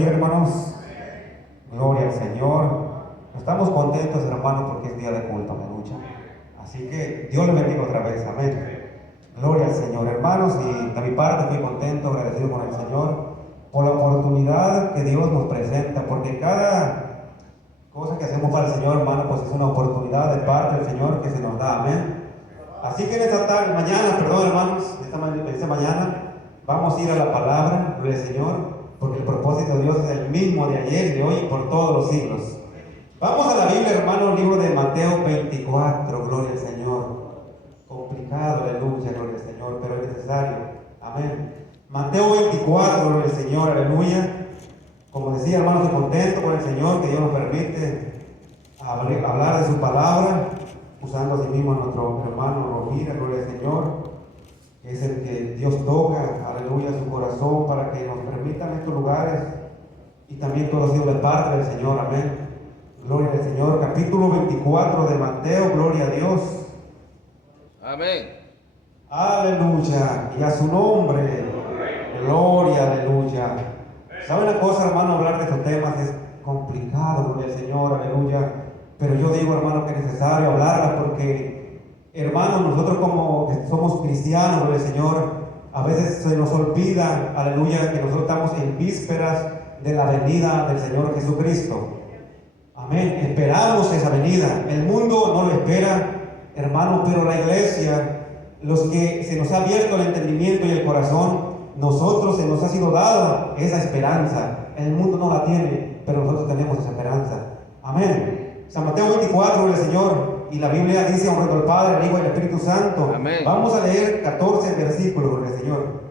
bendiga, hermanos. Gloria al Señor. Estamos contentos, hermanos, porque es día de culto, aleluya. Así que Dios les bendiga otra vez, amén. Gloria al Señor, hermanos, y de mi parte estoy contento, agradecido con el Señor por la oportunidad que Dios nos presenta, porque cada cosa que hacemos para el Señor, hermano, pues es una oportunidad de parte del Señor que se nos da, amén. Así que en esta tarde, mañana, perdón, hermanos, esta mañana vamos a ir a la palabra del Señor, porque el propósito de Dios es el mismo de ayer, de hoy y por todos los siglos. Vamos a la Biblia, hermano, el libro de Mateo 24, gloria al Señor. Complicado, aleluya, gloria al Señor, pero es necesario, amén. Mateo 24, gloria al Señor, aleluya. Como decía, hermano, estoy contento con el Señor, que Dios nos permite hablar de su palabra, usando así mismo a nuestro hermano Rovira, gloria al Señor, que es el que Dios toca, aleluya, su corazón, para que nos permitan estos lugares, y también todo ha sido de parte del Señor, amén. Gloria al Señor, capítulo 24 de Mateo, gloria a Dios. Amén. Aleluya, y a su nombre, gloria, aleluya. ¿Sabe una cosa, hermano? Hablar de estos temas es complicado, gloria al Señor, aleluya. Pero yo digo, hermano, que es necesario hablarla porque, hermano, nosotros como que somos cristianos, gloria al Señor, a veces se nos olvida, aleluya, que nosotros estamos en vísperas de la venida del Señor Jesucristo. Amén. Esperamos esa venida. El mundo no lo espera, hermano, pero la iglesia, los que se nos ha abierto el entendimiento y el corazón, nosotros se nos ha sido dada esa esperanza. El mundo no la tiene, pero nosotros tenemos esa esperanza. Amén. San Mateo 24, el Señor, y la Biblia dice, honrando al Padre, al Hijo y al Espíritu Santo. Amén. Vamos a leer 14 versículos del Señor.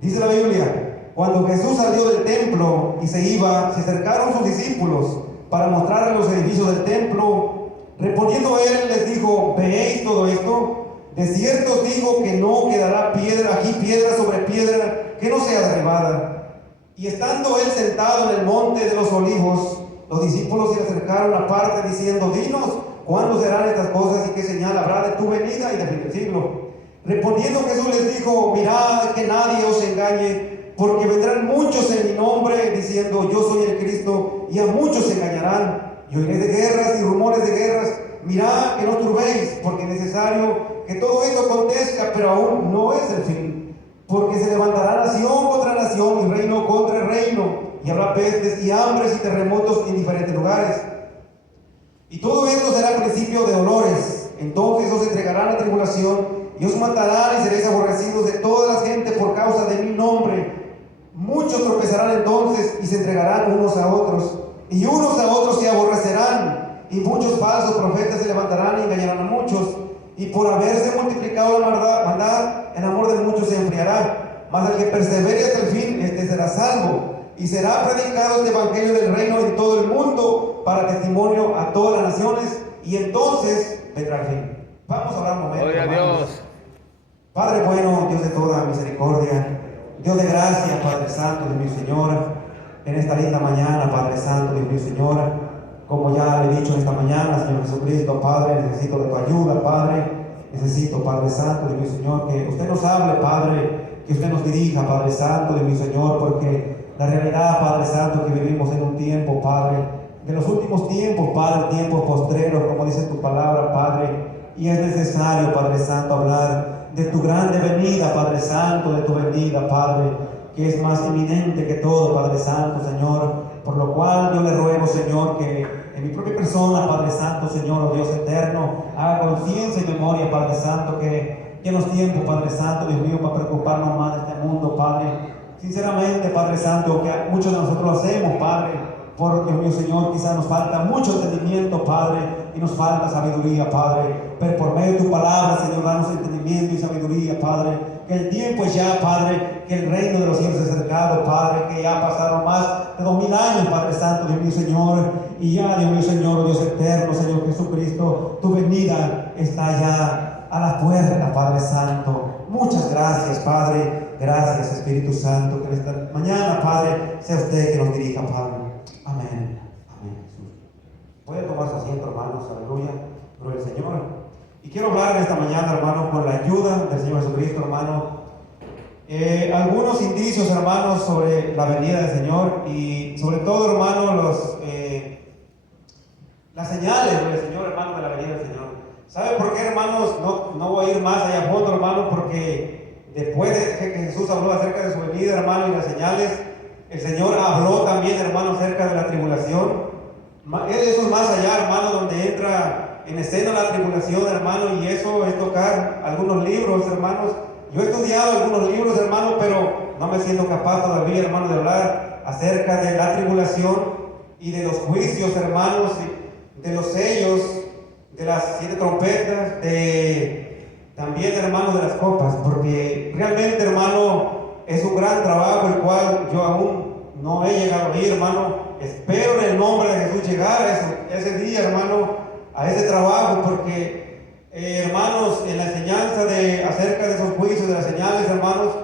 Dice la Biblia: cuando Jesús salió del templo y se iba, se acercaron sus discípulos para mostrarle los edificios del templo. Respondiendo él, les dijo: ¿veéis todo esto? De cierto os digo que no quedará piedra sobre piedra que no sea derribada. Y estando él sentado en el monte de los olivos, los discípulos se le acercaron aparte diciendo: dinos, ¿cuándo serán estas cosas y qué señal habrá de tu venida y del fin del siglo? Respondiendo Jesús les dijo: mirad que nadie os engañe, porque vendrán muchos en mi nombre diciendo: yo soy el Cristo, y a muchos se engañarán. Y oiréis de guerras y rumores de guerras. Mirad que no turbéis, porque es necesario que todo esto acontezca, pero aún no es el fin. Porque se levantará nación contra nación y reino contra reino, y habrá pestes y hambres y terremotos en diferentes lugares. Y todo esto será principio de dolores. Entonces os entregarán a tribulación y os matarán, y seréis aborrecidos de toda la gente por causa de mi nombre. Muchos tropezarán entonces y se entregarán unos a otros, y unos a otros se aborrecerán, y muchos falsos profetas se levantarán y engañarán a muchos. Y por haberse multiplicado la maldad, el amor de muchos se enfriará. Mas el que persevere hasta el fin, este será salvo. Y será predicado este evangelio del reino en todo el mundo para testimonio a todas las naciones, y entonces vendrá el fin. Vamos a orar un momento, Gloria a hermanos. Dios. Padre bueno, Dios de toda misericordia, Dios de gracia, Padre Santo, Dios mío Señor, en esta linda mañana, Padre Santo, Dios mío Señor, como ya le he dicho esta mañana, Señor Jesucristo, Padre, necesito de tu ayuda, Padre, necesito, Padre Santo, Dios mío Señor, que usted nos hable, Padre, que usted nos dirija, Padre Santo, Dios mío Señor, porque la realidad, Padre Santo, que vivimos en un tiempo, Padre, de los últimos tiempos, Padre, tiempos postreros, como dice tu palabra, Padre, y es necesario, Padre Santo, hablar de tu grande venida, Padre Santo, de tu venida, Padre, que es más eminente que todo, Padre Santo, Señor, por lo cual yo le ruego, Señor, que en mi propia persona, Padre Santo, Señor, oh Dios eterno, haga conciencia y memoria, Padre Santo, que en los tiempos, Padre Santo, Dios mío, para preocuparnos más de este mundo, Padre, sinceramente, Padre Santo, que muchos de nosotros lo hacemos, Padre, por Dios mío, Señor, quizás nos falta mucho entendimiento, Padre, y nos falta sabiduría, Padre, pero por medio de tu palabra, Señor, danos entendimiento y sabiduría, Padre, que el tiempo es ya, Padre, que el reino de los cielos es acercado, Padre, que ya pasaron más de 2000 años, Padre Santo, Dios mío, Señor, y ya, Dios mío, Señor, Dios eterno, Señor Jesucristo, tu venida está ya a la puerta, Padre Santo. Muchas gracias, Padre, gracias, Espíritu Santo, que en esta mañana, Padre, sea usted que nos dirija, Padre. Amén, amén, Jesús. Pueden tomar su asiento, hermanos, aleluya, gloria al Señor. Y quiero hablar en esta mañana, hermano, con la ayuda del Señor Jesucristo, hermano, algunos indicios, hermanos, sobre la venida del Señor y sobre todo, hermanos, las señales del Señor, hermanos, de la venida del Señor. ¿Sabe por qué, hermanos? No voy a ir más allá a fondo, hermanos, porque después de que Jesús habló acerca de su venida, hermanos, y las señales, el Señor habló también, hermanos, acerca de la tribulación. Eso es más allá, hermanos, donde entra en escena la tribulación, hermanos, y eso es tocar algunos libros, hermanos. Yo he estudiado algunos libros, hermanos, pero no me siento capaz todavía, hermanos, de hablar acerca de la tribulación y de los juicios, hermanos, de los sellos, de las 7 trompetas, también, hermanos, de las copas, porque realmente, hermano, es un gran trabajo el cual yo aún no he llegado a ir, hermano. Espero en el nombre de Jesús llegar a ese día, hermano, a ese trabajo, porque, hermanos, en la enseñanza acerca de esos juicios, de las señales, hermanos,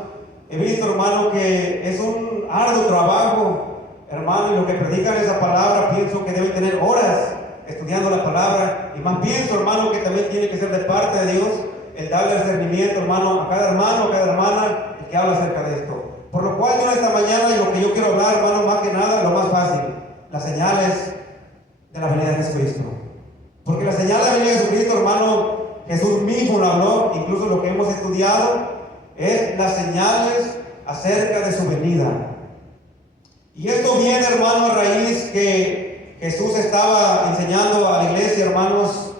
he visto, hermano, que es un arduo trabajo, hermano, y lo que predican esa palabra, pienso que deben tener horas estudiando la palabra, y más pienso, hermano, que también tiene que ser de parte de Dios el darle discernimiento, hermano, a cada hermano, a cada hermana, el que habla acerca de esto. Por lo cual, yo esta mañana, y lo que yo quiero hablar, hermano, más que nada, lo más fácil, las señales de la venida de Jesucristo. Porque la señal de la venida de Jesucristo, hermano, Jesús mismo lo habló, incluso lo que hemos estudiado, es las señales acerca de su venida. Y esto viene, hermano, a raíz que Jesús estaba enseñando a la iglesia, hermanos,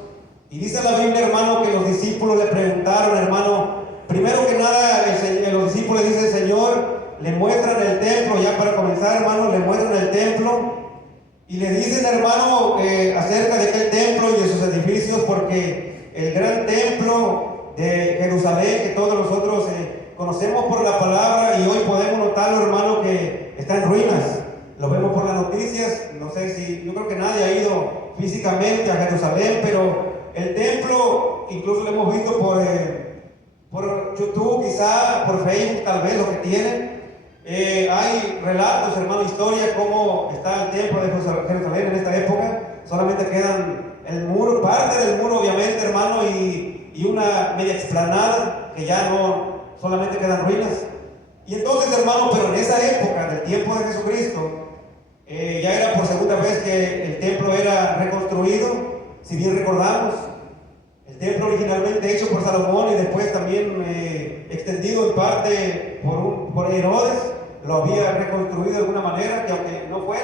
y dice la Biblia, hermano, que los discípulos le preguntaron, hermano, primero que nada, los discípulos dicen, Señor, le muestran el templo, ya para comenzar, hermano, le muestran el templo, y le dicen, hermano, acerca de aquel templo y de sus edificios, porque el gran templo de Jerusalén, que todos nosotros conocemos por la palabra, y hoy podemos notarlo, hermano, que está en ruinas. Lo vemos por las noticias, no sé si, yo creo que nadie ha ido físicamente a Jerusalén, pero el templo, incluso lo hemos visto por YouTube, quizá por Facebook, tal vez lo que tienen. Hay relatos, hermano, historia, cómo está el templo de Jerusalén en esta época. Solamente quedan el muro, parte del muro, obviamente, hermano, y una media explanada, que ya no, solamente quedan ruinas. Y entonces, hermano, pero en esa época, del tiempo de Jesucristo, ya era por segunda vez que el templo era reconstruido. Si bien recordamos, el templo originalmente hecho por Salomón y después también extendido en parte por Herodes, lo había reconstruido de alguna manera, que aunque no fue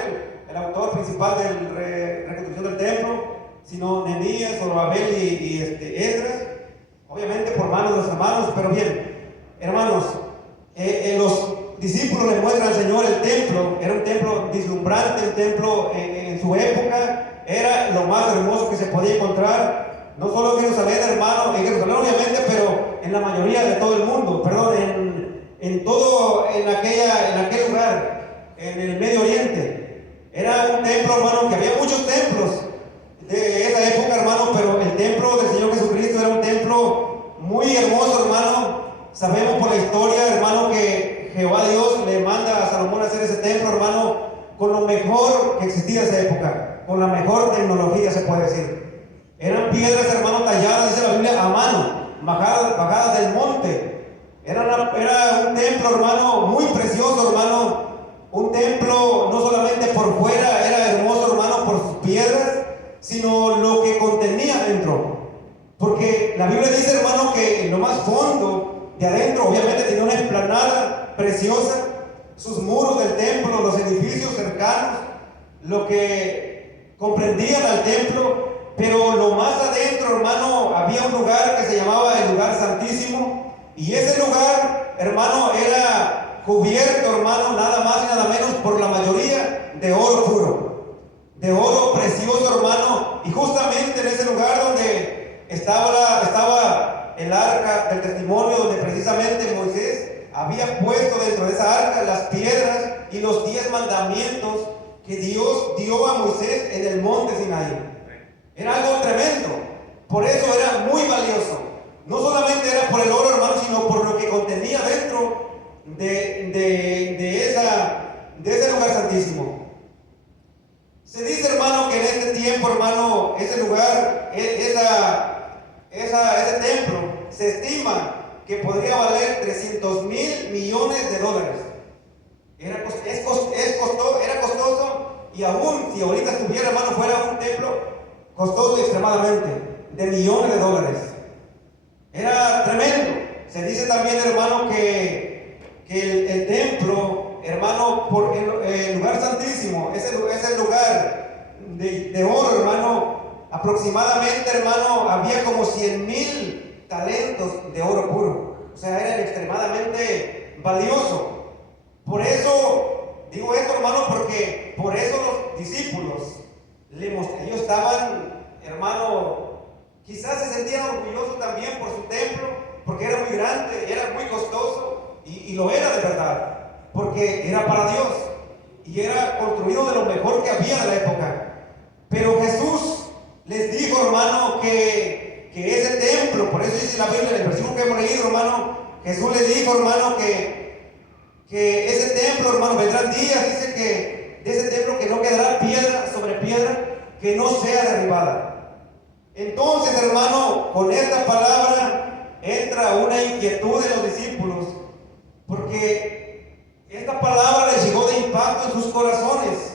el autor principal de la reconstrucción del templo, sino Nehemías, Zorobabel y Esdras, obviamente por manos de los hermanos. Pero bien, hermanos, los discípulos le muestran al Señor el templo. Era un templo deslumbrante, un templo en su época, era lo más hermoso que se podía encontrar, no solo en Jerusalén, hermano, en Jerusalén obviamente, pero en la mayoría de todo el mundo, en aquel lugar, en el Medio Oriente. Era un templo, hermano, que había muchos templos de esa época, hermano, pero el templo del Señor Jesucristo era un templo muy hermoso, hermano. Sabemos por la historia, hermano, que Jehová Dios le manda a Salomón a hacer ese templo, hermano, con lo mejor que existía en esa época, con la mejor tecnología, se puede decir. Eran piedras, hermano, talladas, dice la Biblia, a mano, bajadas del monte. Era un templo, hermano, muy precioso, hermano. Un templo no solamente por fuera era hermoso, hermano, por sus piedras, sino lo que contenía dentro. Porque la Biblia dice, hermano, que en lo más fondo de adentro, obviamente, tenía una explanada preciosa. Sus muros del templo, los edificios cercanos, lo que comprendían al templo. Pero lo más adentro, hermano, había un lugar que se llamaba el lugar santísimo. Y ese lugar, hermano, era cubierto, hermano, nada más y nada menos por la mayoría de oro puro, de oro precioso, hermano. Y justamente en ese lugar donde estaba el arca del testimonio, donde precisamente Moisés había puesto dentro de esa arca las piedras y los 10 mandamientos que Dios dio a Moisés en el monte Sinaí. Era algo tremendo, por eso era muy valioso. No solamente era por el oro, hermano, sino por lo que contenía dentro de ese lugar santísimo. Se dice, hermano, que en este tiempo, hermano, ese lugar, ese templo, se estima que podría valer 300,000 millones de dólares. Era costoso, y aún si ahorita estuviera, hermano, fuera un templo costoso extremadamente, de millones de dólares. Era tremendo. Se dice también, hermano, que el templo, hermano, por el lugar santísimo, es el lugar de oro, hermano. Aproximadamente, hermano, había como 100,000 talentos de oro puro. O sea, era extremadamente valioso. Por eso digo esto, hermano, porque por eso los discípulos, ellos estaban, hermano, quizás se sentían orgullosos también por su templo, porque era muy grande, era muy costoso, y lo era de verdad, porque era para Dios, y era construido de lo mejor que había de la época. Pero Jesús les dijo, hermano, que ese templo, por eso dice la Biblia, en el versículo que hemos leído, hermano, Jesús les dijo, hermano, que ese templo, hermano, vendrán días, dice que de ese templo que no quedará piedra sobre piedra que no sea derribada. Entonces, hermano, con esta palabra entra una inquietud de los discípulos, porque esta palabra les llegó de impacto en sus corazones,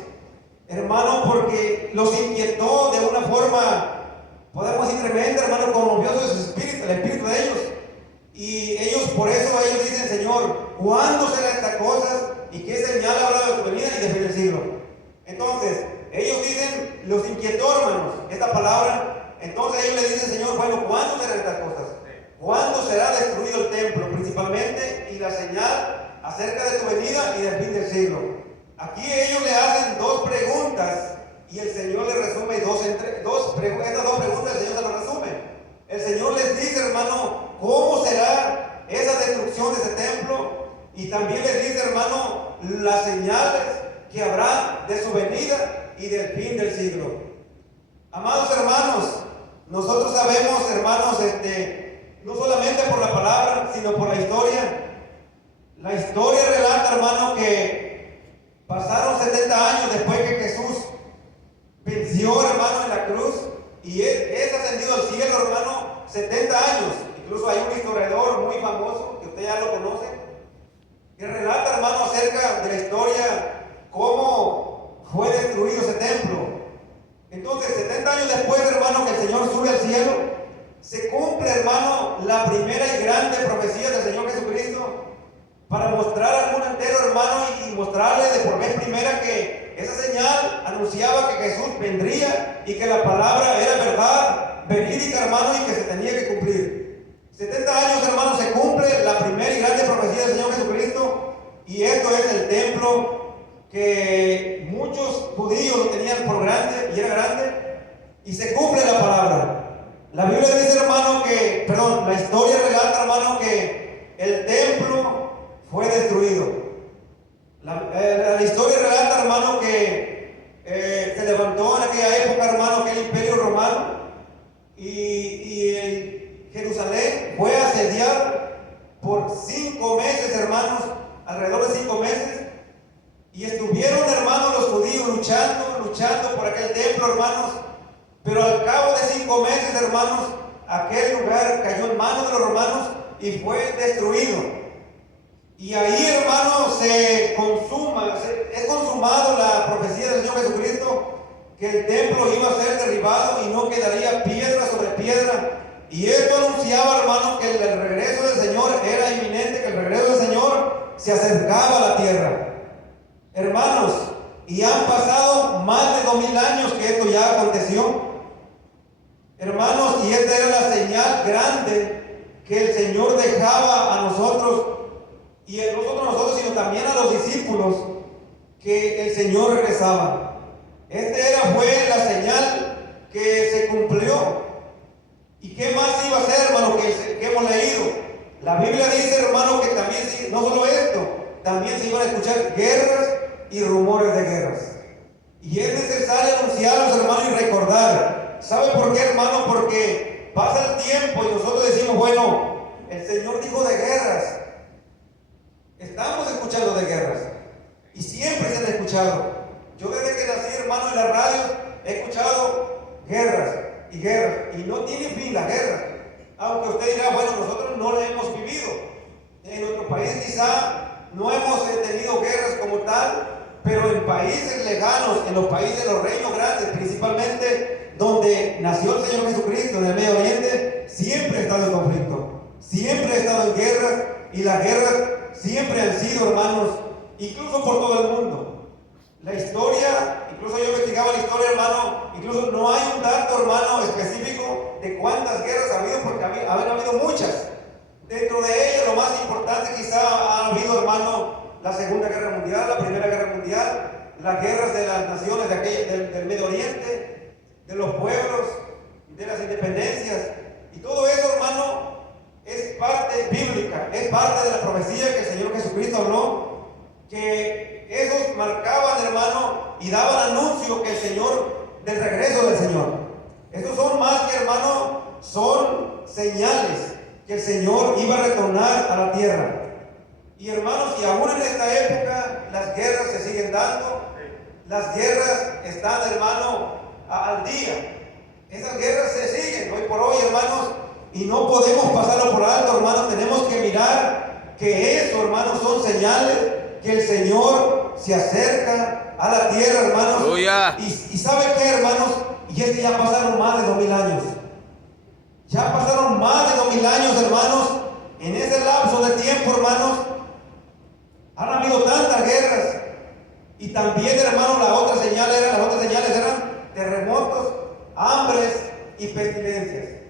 hermano, porque los inquietó de una forma, podemos decir, tremenda, hermano, conmovió su espíritu, el espíritu de ellos. Y ellos, por eso ellos dicen, Señor, ¿cuándo serán estas cosas? ¿Y qué señal habrá de tu venida y del fin del siglo? Entonces, ellos dicen, los inquietó, hermanos, esta palabra. Entonces ellos le dicen, Señor, bueno, ¿cuándo serán estas cosas? ¿Cuándo será destruido el templo, principalmente, y la señal acerca de tu venida y del fin del siglo? Aquí ellos le hacen dos preguntas, y el Señor le resume estas dos preguntas, el Señor se las resume. El Señor les dice, hermano, ¿cómo será esa destrucción de ese templo? Y también les dice, hermano, las señales que habrá de su venida y del fin del siglo. Amados hermanos, nosotros sabemos, hermanos, no solamente por la palabra, sino por la historia. La historia relata, hermano, que pasaron 70 años después que Jesús venció, hermano, en la cruz, y es ascendido al cielo, hermano, 70 años. Incluso hay un historiador muy famoso, que usted ya lo conoce, que relata, hermano, acerca de la historia, cómo fue destruido ese templo. Entonces, 70 años después, hermano, que el Señor sube al cielo, se cumple, hermano, la primera y grande profecía del Señor Jesucristo, para mostrar al mundo entero, hermano, y mostrarle de por vez primera que esa señal anunciaba que Jesús vendría y que la palabra era verdad, verídica, hermano, y que se tenía que cumplir. 70 años, hermano, se cumple la primera y grande profecía del Señor Jesucristo, y esto es el templo que muchos judíos lo tenían por grande, y era grande, y se cumple la palabra. La Biblia dice, hermano, la historia relata, hermano, que el templo fue destruido. La historia relata, hermano, que se levantó en aquella época, hermano, aquel imperio romano, y Jerusalén fue asediada por 5 meses, hermanos, alrededor de 5 meses, y estuvieron, hermanos, los judíos luchando por aquel templo, hermanos, pero al cabo de 5 meses, hermanos, aquel lugar cayó en manos de los romanos y fue destruido. Y ahí, hermano, es consumado la profecía del Señor Jesucristo, que el templo iba a ser derribado y no quedaría piedra sobre piedra. Y esto anunciaba, hermano, que el regreso del Señor era inminente, que el regreso del Señor se acercaba a la tierra. Hermanos, y han pasado más de 2000 años que esto ya aconteció. Hermanos, y esta era la señal grande que el Señor dejaba a nosotros, y no solo a nosotros, sino también a los discípulos, que el Señor regresaba. Fue la señal que se cumplió. ¿Y qué más iba a ser, hermano, que hemos leído? La Biblia dice, hermano, que también, no solo esto, también se iban a escuchar guerras y rumores de guerras. Y es necesario anunciarlos, hermano, y recordar. ¿Sabe por qué, hermano? Porque pasa el tiempo y nosotros decimos, bueno, el Señor dijo de guerras. Estamos escuchando de guerras. Y siempre se han escuchado. Yo desde que nací, hermano, en la radio, he escuchado guerras y guerras. Y no tiene fin las guerras. Aunque usted dirá, bueno, nosotros no la hemos vivido. En nuestro país quizá no hemos tenido guerras como tal, pero en países lejanos, en los países de los reinos grandes, principalmente donde nació el Señor Jesucristo, en el Medio Oriente, siempre ha estado en conflicto, siempre ha estado en guerras, y las guerras siempre han sido, hermanos, incluso por todo el mundo. La historia, incluso yo investigaba la historia, hermano, incluso no hay un dato, hermano, específico de cuántas guerras ha habido, porque han habido muchas. Dentro de ellas, lo más importante quizá ha habido, hermano, la Segunda Guerra Mundial, la Primera Guerra Mundial, las guerras de las naciones del Medio Oriente, de los pueblos, de las independencias, y todo eso, hermano, es parte bíblica, es parte de la profecía que el Señor Jesucristo habló, que esos marcaban, hermano, y daban anuncio que el Señor, del regreso del Señor. Estos son más que, hermano, son señales que el Señor iba a retornar a la tierra. Y hermanos, y aún en esta época las guerras se siguen dando, las guerras están, hermano, al día. Esas guerras se siguen hoy por hoy, hermanos, y no podemos pasarlo por alto, hermanos. Tenemos que mirar que eso, hermanos, son señales que el Señor se acerca a la tierra, hermanos. Aleluya. Y ¿sabe qué, hermanos? Y es que ya pasaron más de 2000 años. Ya pasaron más de 2000 años, hermanos. En ese lapso de tiempo, hermanos, han habido tantas guerras. Y también, hermanos, las otras señales eran terremotos, hambres y pestilencias.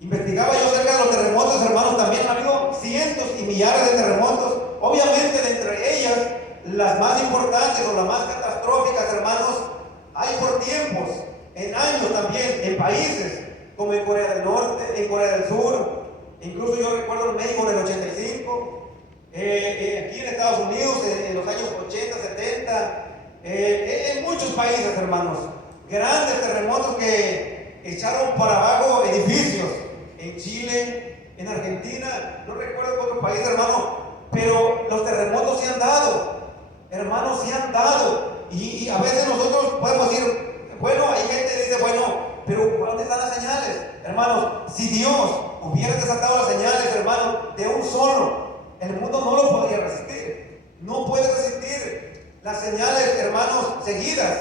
Investigaba yo acerca de los terremotos, hermanos. También ha habido cientos y millares de terremotos. Obviamente, de entre ellas, las más importantes o las más catastróficas, hermanos, hay por tiempos, en años también, en países como en Corea del Norte, en Corea del Sur. Incluso yo recuerdo en México en el 85, aquí en Estados Unidos en los años 80, 70, en muchos países, hermanos, grandes terremotos que echaron para abajo edificios. En Chile, en Argentina, no recuerdo otro país, hermano, pero los terremotos se han dado, hermanos, se han dado. Y a veces nosotros podemos decir, bueno, hay gente que dice, bueno, pero ¿dónde están las señales? Hermanos, si Dios hubiera desatado las señales, hermanos, de un solo, el mundo no lo podría resistir. No puede resistir las señales, hermanos, seguidas.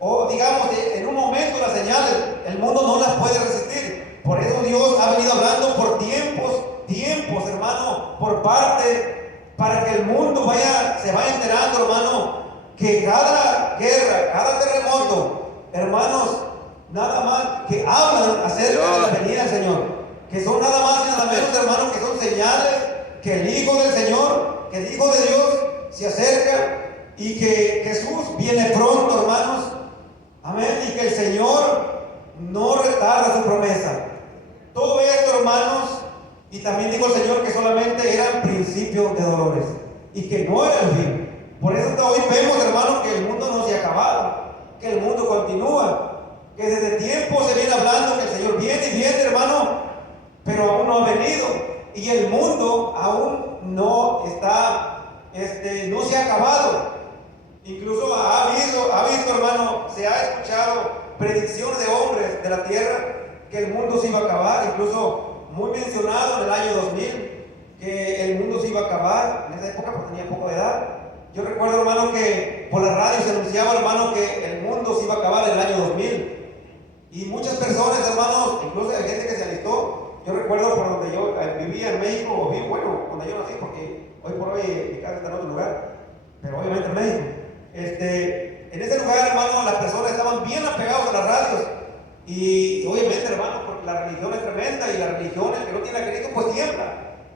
O digamos, en un momento las señales, el mundo no las puede resistir. Por eso Dios ha venido hablando por tiempos, hermano, por parte, para que el mundo se vaya enterando, hermano, que cada guerra, cada terremoto, hermanos, nada más que hablan acerca de la venida del Señor, que son nada más y nada menos, hermanos, que son señales que el Hijo del Señor, que el Hijo de Dios se acerca y que Jesús viene pronto, hermanos. Amén. Y que el Señor no retarda su promesa. Todo esto, hermanos, y también dijo el Señor que solamente eran principios de dolores y que no era el fin. Por eso hasta hoy vemos, hermanos, que el mundo no se ha acabado, que el mundo continúa, que desde tiempo se viene hablando que el Señor viene y viene, hermano, pero aún no ha venido. Y el mundo aún no está, no se ha acabado. Incluso ha visto, hermano, se ha escuchado predicciones de hombres de la tierra que el mundo se iba a acabar, incluso muy mencionado en el año 2000, que el mundo se iba a acabar. En esa época pues tenía poco de edad. Yo recuerdo, hermano, que por la radio se anunciaba, hermano, que el mundo se iba a acabar en el año 2000. Y muchas personas, hermanos, incluso hay gente que se alistó. Yo recuerdo por donde yo vivía en México, o bien, bueno, cuando yo nací, porque hoy por hoy mi casa está en otro lugar, pero obviamente en México. En ese lugar, hermano, las personas estaban bien apegados a las radios. Y obviamente, hermano, porque la religión es tremenda y la religión, el que no tiene a Cristo, pues tiembla.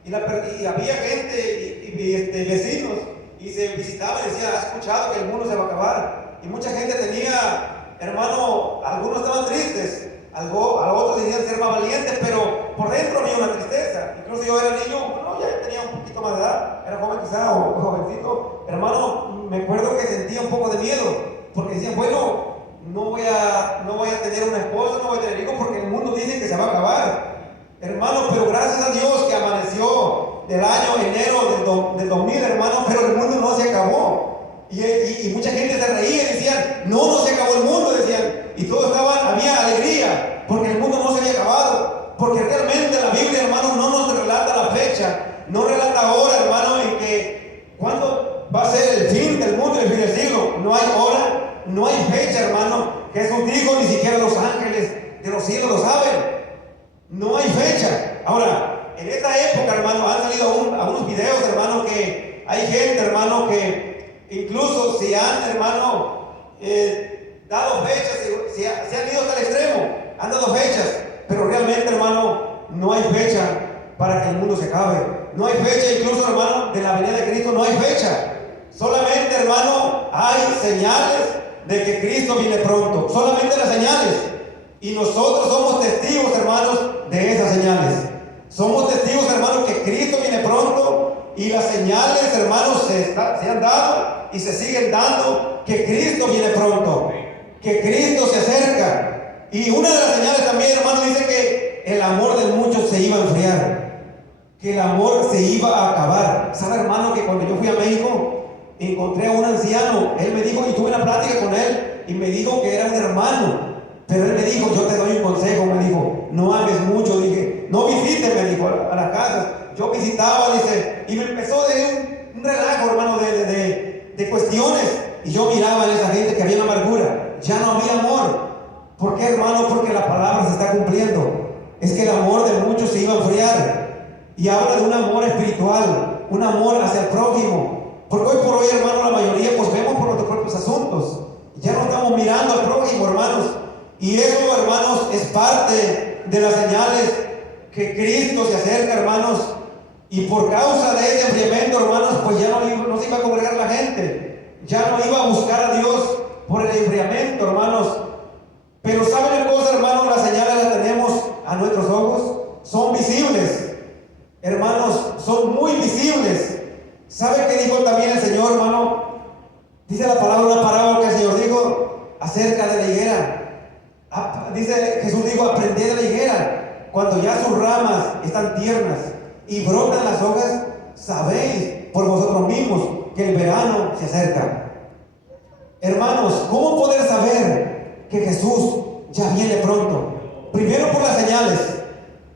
Y había gente y vecinos y se visitaban y decían, ¿has escuchado que el mundo se va a acabar? Y mucha gente tenía, hermano, algunos estaban tristes, a otros decían ser más valientes, pero por dentro había una tristeza. Incluso yo era niño, bueno, ya tenía un poquito más de edad, era joven quizá o jovencito, hermano, me acuerdo que sentía un poco de miedo, porque decían, bueno, no voy a tener una esposa, no voy a tener hijos, porque el mundo dice que se va a acabar. Hermano, pero gracias a Dios que amaneció del año enero del 2000, hermano, pero el mundo no se acabó. Y mucha gente se reía y decían, no se acabó el mundo, decían. Y todos había alegría, porque el mundo no se había acabado. porque realmente la Biblia, hermano, no nos relata la fecha, no relata hora, hermano, en que cuándo va a ser el fin del mundo y el fin del siglo. No hay hora, no hay fecha, hermano. Jesús dijo, ni siquiera los ángeles de los cielos lo saben. No hay fecha. Ahora, en esta época, hermano, han salido algunos videos, hermano, que hay gente, hermano, que incluso se han, hermano, dado fechas, se han ido hasta el extremo, han dado fechas, pero realmente, hermano, no hay fecha para que el mundo se acabe. No hay fecha, incluso, hermano, de la venida de Cristo, no hay fecha. Solamente, hermano, hay señales de que Cristo viene pronto. Solamente las señales. Y nosotros somos testigos, hermanos, de esas señales. Somos testigos, hermanos, que Cristo viene pronto. Y las señales, hermanos, se han dado y se siguen dando que Cristo viene pronto. Que Cristo se acerca. Y una de las señales también, hermanos, dice que el amor de muchos se iba a enfriar. Que el amor se iba a acabar. ¿Sabe, hermano, que cuando yo fui a México encontré a un anciano? Él me dijo, y tuve una plática con él, y me dijo que era un hermano. Pero él me dijo, yo te doy un consejo, me dijo, no hables mucho. Dije, no visites, me dijo, a las casas. Yo visitaba, dice, y me empezó de un relajo, hermano, de cuestiones. Y yo miraba a esa gente que había amargura. Ya no había amor. ¿Por qué, hermano? Porque la palabra se está cumpliendo. Es que el amor de muchos se iba a enfriar. Y habla de un amor espiritual, un amor hacia el prójimo. Porque hoy por hoy, hermano, la mayoría pues vemos por nuestros propios asuntos. Ya no estamos mirando al prójimo, hermanos. Y eso, hermanos, es parte de las señales que Cristo se acerca, hermanos. Y por causa de ese enfriamiento, hermanos, pues ya no se iba a congregar la gente. Ya no iba a buscar a Dios por el enfriamiento, hermanos. Pero ¿saben una cosa, hermanos? Las señales las tenemos a nuestros ojos. Son visibles. Hermanos, son muy visibles. ¿Sabe qué dijo también el Señor, hermano? Dice la palabra, una parábola que el Señor dijo acerca de la higuera. Dice, Jesús dijo, aprended de la higuera. Cuando ya sus ramas están tiernas y brotan las hojas, sabéis por vosotros mismos que el verano se acerca. Hermanos, ¿cómo poder saber que Jesús ya viene pronto? Primero por las señales,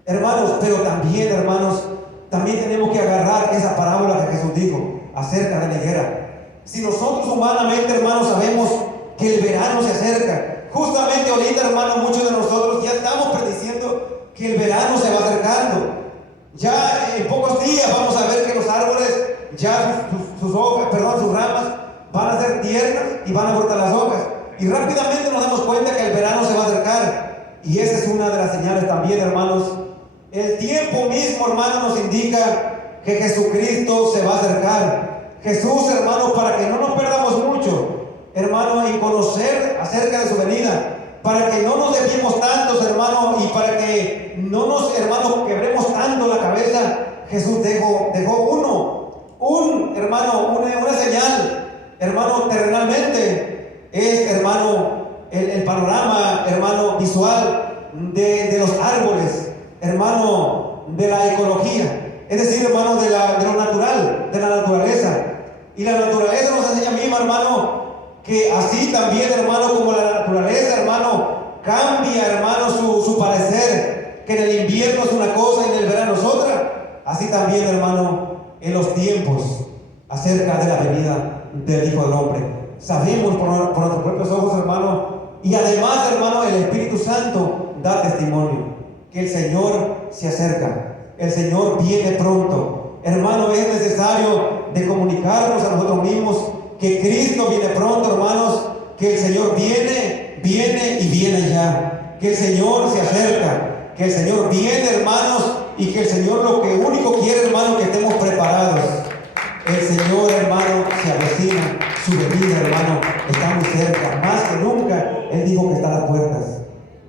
hermanos, pero también, hermanos, también tenemos que agarrar esa parábola que Jesús dijo acerca de la higuera. Si nosotros humanamente, hermanos, sabemos que el verano se acerca, justamente ahorita, hermanos, muchos de nosotros ya estamos prediciendo que el verano se va acercando. Ya en pocos días vamos a ver que los árboles, ya sus hojas, sus ramas van a ser tiernas y van a brotar las hojas. Y rápidamente nos damos cuenta que el verano se va a acercar. Y esa es una de las señales también, hermanos. El tiempo mismo, hermano, nos indica que Jesucristo se va a acercar. Jesús, hermano, para que no nos perdamos mucho, hermano, en conocer acerca de su venida, para que no nos desviemos tantos, hermano, y para que no nos, hermano, quebremos tanto la cabeza, Jesús dejó una señal, hermano, terrenalmente, es, hermano, el panorama, hermano, visual de los árboles, hermano, de la ecología, es decir, hermano, de lo natural, de la naturaleza. Y la naturaleza nos enseña misma, hermano, que así también, hermano, como la naturaleza, hermano, cambia, hermano, su parecer, que en el invierno es una cosa y en el verano es otra, así también, hermano, en los tiempos acerca de la venida del Hijo del Hombre. Sabemos por nuestros propios ojos, hermano, y además, hermano, el Espíritu Santo da testimonio que el Señor se acerca, el Señor viene pronto. Hermano, es necesario de comunicarnos a nosotros mismos que Cristo viene pronto, hermanos, que el Señor viene y viene ya, que el Señor se acerca, que el Señor viene, hermanos, y que el Señor lo que único quiere, hermano, que estemos preparados. El Señor, hermano, se avecina, su venida, hermano, está muy cerca, más que nunca. Él dijo que está a las puertas.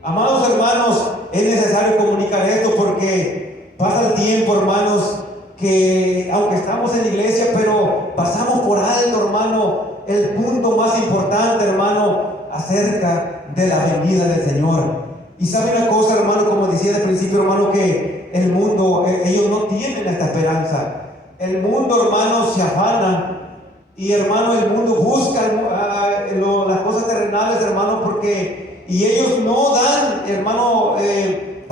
Amados hermanos, es necesario comunicar esto porque pasa el tiempo, hermanos, que aunque estamos en la iglesia, pero pasamos por alto, hermano, el punto más importante, hermano, acerca de la venida del Señor. Y sabe una cosa, hermano, como decía al principio, hermano, que el mundo, ellos no tienen esta esperanza. El mundo, hermano, se afana. Y, hermano, el mundo busca las cosas terrenales, hermano, porque y ellos no dan, hermano,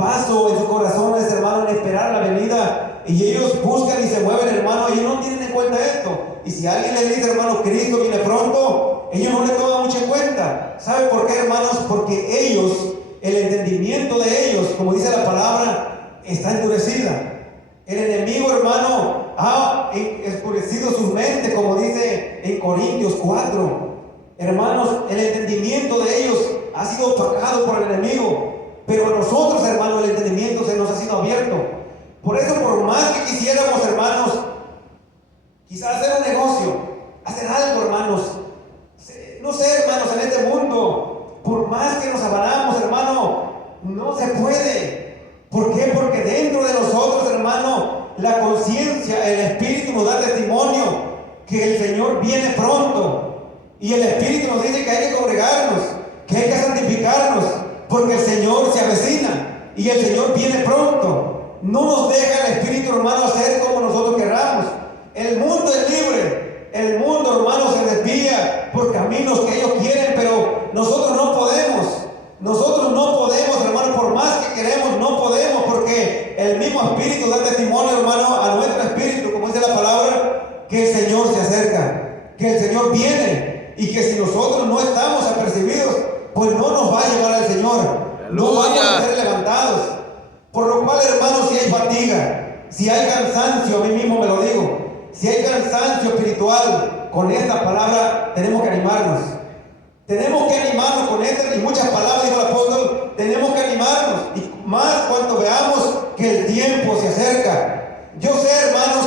paso en sus corazones, hermano, en esperar la venida, y ellos buscan y se mueven, hermano, y ellos no tienen en cuenta esto. Y si alguien les dice, hermano, Cristo viene pronto, ellos no le toman mucho en cuenta. ¿Sabe por qué, hermanos? Porque ellos, el entendimiento de ellos, como dice la palabra, está endurecida. El enemigo, hermano, ha oscurecido sus mentes, como dice en Corintios 4. Hermanos, el entendimiento de ellos ha sido opacado por el enemigo, pero a nosotros, hermanos, el entendimiento se nos ha sido abierto. Por eso, por más que quisiéramos, hermanos, quizás hacer un negocio, hacer algo, hermanos, no sé, hermanos, en este mundo, por más que nos afanamos, hermano, no se puede. ¿Por qué? Porque dentro de nosotros, hermano, la conciencia, el Espíritu nos da testimonio que el Señor viene pronto. Y el Espíritu nos dice que hay que congregarnos, que hay que santificarnos, porque el Señor se avecina y el Señor viene pronto. No nos deja el Espíritu, hermano, hacer como nosotros queramos. El mundo es libre. El mundo, hermano, se desvía por caminos que ellos quieren, pero nosotros no podemos. Nosotros no podemos, hermano, por más que queremos, no podemos, porque el mismo Espíritu da testimonio, hermano, a nuestro espíritu, como dice la palabra, que el Señor se acerca, que el Señor viene, y que si nosotros no estamos apercibidos, pues no nos va a llevar al Señor. No vamos a ser levantados. Por lo cual, hermano, si hay fatiga, si hay cansancio, a mí mismo me lo digo, si hay cansancio espiritual, con esta palabra tenemos que animarnos. Tenemos que animarnos con estas y muchas palabras, dijo el apóstol, tenemos que animarnos, y más cuando veamos que el tiempo se acerca. Yo sé, hermanos,